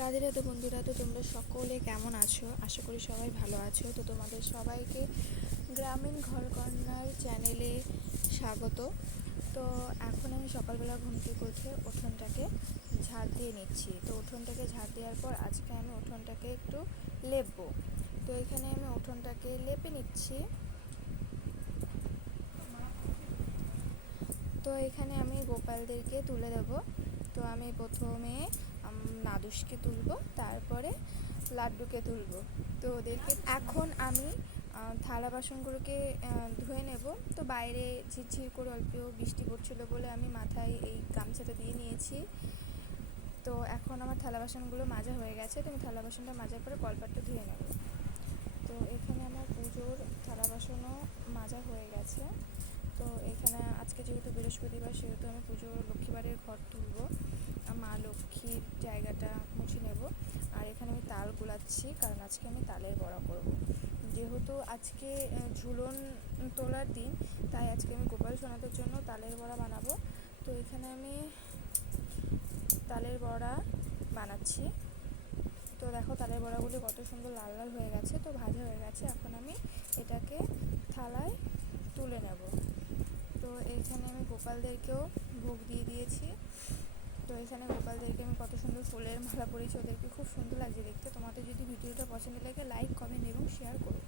রাধে রাধে বন্ধুরা, তো তোমরা সকলে কেমন আছো? আশা করি সবাই ভালো আছো। তো তোমাদের সবাইকে গ্রামীণ ঘরকন্যার চ্যানেলে স্বাগত। তো এখন আমি সকালবেলা ঘুম থেকে উঠে উঠোনটাকে ঝাড় দিয়ে নিচ্ছি। তো উঠোনটাকে ঝাড় দেওয়ার পর আজকে আমি উঠোনটাকে একটু লেপবো। তো এখানে আমি উঠোনটাকে লেপে নিচ্ছি। তো এখানে আমি গোপালদেরকে তুলে দেব। তো আমি প্রথমে নাদুসকে তুলবো, তারপরে লাড্ডুকে তুলবো। তো ওদেরকে এখন আমি থালা বাসনগুলোকে ধুয়ে নেব। তো বাইরে ঝিরঝির করে অল্প বৃষ্টি পড়ছিল বলে আমি মাথায় এই গামছাটা দিয়ে নিয়েছি। তো এখন আমার থালা বাসনগুলো মাজা হয়ে গেছে। তো আমি থালা বাসনটা মাজার পরে কলপাটটা ধুয়ে নেব। তো এখানে আমার পুজোর থালা বাসনও মাজা হয়ে গেছে। তো এখানে আজকে যেহেতু বৃহস্পতিবার, সেহেতু আমি পুজোর লক্ষ্মীবারের ঘর তুলব, মা লক্ষ্মীর জায়গাটা মুছে নেব। আর এখানে আমি তাল গোলাচ্ছি, কারণ আজকে আমি তালের বড়া করব। যেহেতু আজকে ঝুলন তোলার দিন, তাই আজকে আমি গোপাল সোনাদের জন্য তালের বড়া বানাবো। তো এখানে আমি তালের বড়া বানাচ্ছি। তো দেখো তালের বড়াগুলি কত সুন্দর লাল লাল হয়ে গেছে, তো ভাজা হয়ে গেছে। এখন আমি এটাকে থালায় তুলে নেব। তো এইখানে আমি গোপালদেরকেও ভোগ দিয়ে দিয়েছি। তো এখানে গোপালদেরকে আমি কত সুন্দর ফুলের মালা পরিয়েছি, ওদেরকে খুব সুন্দর লাগছে দেখতে। তোমাদের যদি ভিডিওটা পছন্দ লাগে, লাইক, কমেন্ট এবং শেয়ার করো।